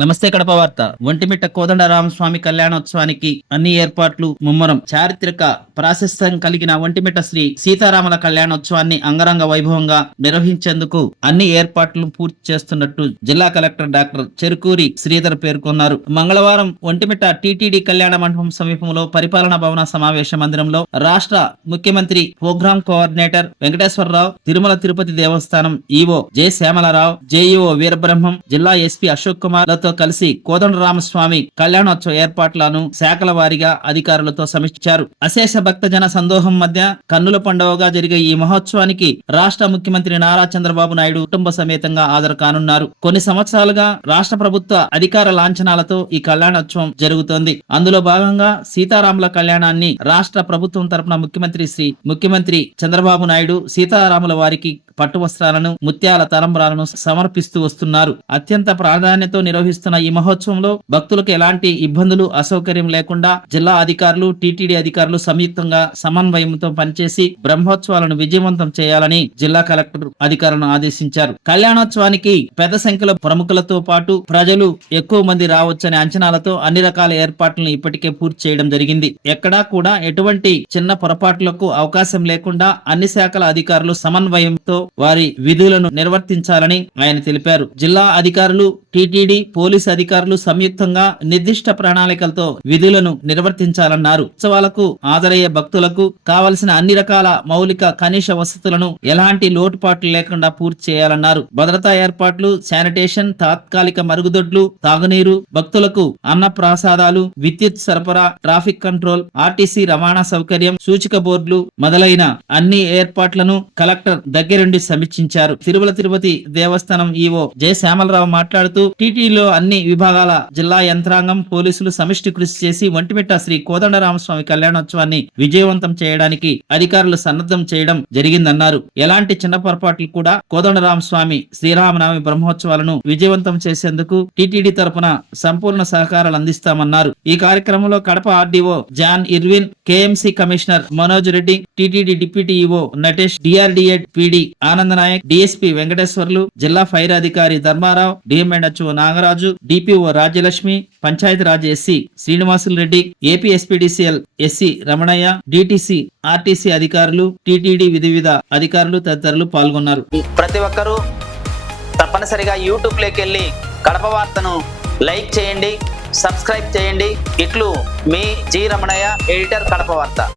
నమస్తే కడప వార్త. ఒంటిమిట్ట కోదండరామస్వామి కళ్యాణోత్సవానికి అన్ని ఏర్పాట్లు ముమ్మరం. చారిత్రక ప్రాశస్త్యం కలిగిన ఒంటిమిట్ట శ్రీ సీతారాముల కళ్యాణోత్సవాన్ని అంగరంగ వైభవంగా నిర్వహించేందుకు అన్ని ఏర్పాట్లు పూర్తి చేస్తున్నట్టు జిల్లా కలెక్టర్ డాక్టర్ చెరుకూరి శ్రీధర్ పేర్కొన్నారు. మంగళవారం ఒంటిమిట్ట టీటీడీ కళ్యాణ మండపం సమీపంలో పరిపాలనా భవన సమావేశ మందిరంలో రాష్ట్ర ముఖ్యమంత్రి program coordinator Venkateswararao Tirumala Tirupati Devasthanam EO J Shyamalarao JEO Veerabrahmam జిల్లా ఎస్పీ అశోక్ కుమార్లతో కలిసి కోదండరామస్వామి కళ్యాణోత్సవ ఏర్పాట్లను శాఖల వారీగా అధికారులతో సమీక్షించారు. అశేష భక్త జన సందోహం మధ్య కన్నుల పండవగా జరిగే ఈ మహోత్సవానికి రాష్ట్ర ముఖ్యమంత్రి నారా చంద్రబాబు నాయుడు కుటుంబ సమేతంగా హాజరు కానున్నారు. కొన్ని సంవత్సరాలుగా రాష్ట్ర ప్రభుత్వ అధికార లాంఛనాలతో ఈ కళ్యాణోత్సవం జరుగుతోంది. అందులో భాగంగా సీతారాముల కళ్యాణాన్ని రాష్ట్ర ప్రభుత్వం తరపున ముఖ్యమంత్రి శ్రీ ముఖ్యమంత్రి చంద్రబాబు నాయుడు సీతారాముల వారికి పట్టు వస్త్రాలను ముత్యాల తలంబ్రాలను సమర్పిస్తూ వస్తున్నారు. అత్యంత ప్రాధాన్యత నిర్వహిస్తున్న ఈ మహోత్సవంలో భక్తులకు ఎలాంటి ఇబ్బందులు అసౌకర్యం లేకుండా జిల్లా అధికారులు టీటీడీ అధికారులు సంయుక్తంగా సమన్వయంతో పనిచేసి బ్రహ్మోత్సవాలను విజయవంతం చేయాలని జిల్లా కలెక్టర్ అధికారులను ఆదేశించారు. కళ్యాణోత్సవానికి పెద్ద సంఖ్యలో ప్రముఖులతో పాటు ప్రజలు ఎక్కువ మంది రావచ్చనే అంచనాలతో అన్ని రకాల ఏర్పాట్లను ఇప్పటికే పూర్తి చేయడం జరిగింది. ఎక్కడా కూడా ఎటువంటి చిన్న పొరపాట్లకు అవకాశం లేకుండా అన్ని శాఖల అధికారులు సమన్వయంతో వారి విధులను నిర్వర్తించాలని ఆయన తెలిపారు. జిల్లా అధికారులు టీటీడీ పోలీస్ అధికారులు సంయుక్తంగా నిర్దిష్ట ప్రణాళికలతో విధులను నిర్వర్తించాలన్నారు. ఉత్సవాలకు హాజరయ్యే భక్తులకు కావలసిన అన్ని రకాల మౌలిక కనీస వసతులను ఎలాంటి లోటుపాట్లు లేకుండా పూర్తి చేయాలన్నారు. భద్రతా ఏర్పాట్లు శానిటేషన్ తాత్కాలిక మరుగుదొడ్లు తాగునీరు భక్తులకు అన్న ప్రసాదాలు విద్యుత్ సరఫరా ట్రాఫిక్ కంట్రోల్ ఆర్టీసీ రవాణా సౌకర్యం సూచిక బోర్డులు మొదలైన అన్ని ఏర్పాట్లను కలెక్టర్ దగ్గరుండి సమీక్షించారు. తిరుమల తిరుపతి దేవస్థానం ఈవో జయ శ్యామలరావు మాట్లాడుతూ టీటీలో అన్ని విభాగాల జిల్లా యంత్రాంగం పోలీసులు సమిష్టి కృషి చేసి ఒంటిమిట్ట శ్రీ కోదండరామస్వామి కళ్యాణోత్సవాన్ని విజయవంతం చేయడానికి అధికారులు సన్నద్ధం చేయడం జరిగిందన్నారు. ఎలాంటి చిన్న పొరపాట్లు కూడా కోదండరామస్వామి శ్రీరామనవమి బ్రహ్మోత్సవాలను విజయవంతం చేసేందుకు టిటిడి తరపున సంపూర్ణ సహకారాలు అందిస్తామన్నారు. ఈ కార్యక్రమంలో Kadapa RDO John Irvin KMC commissioner Manoj Reddy TTD deputy EO Natesh DRDA PD Anand Naik DSP Venkateswarlu జిల్లా ఫైర్ అధికారి Dharmarao DMNHO Nagaraju DPO Rajyalakshmi Panchayati Raj SC Srinivasulu Reddy AP SPDCL SC Ramanaiah DTC RTC అధికారులు TTD వివిధ అధికారులు తదితరులు పాల్గొన్నారు. ప్రతి ఒక్కరూ తప్పనిసరిగా యూట్యూబ్లోకి వెళ్ళి కడప వార్తను లైక్ చేయండి సబ్స్క్రైబ్ చేయండి. ఇట్లు మీ జి రమణయ్య ఎడిటర్ కడప వార్త.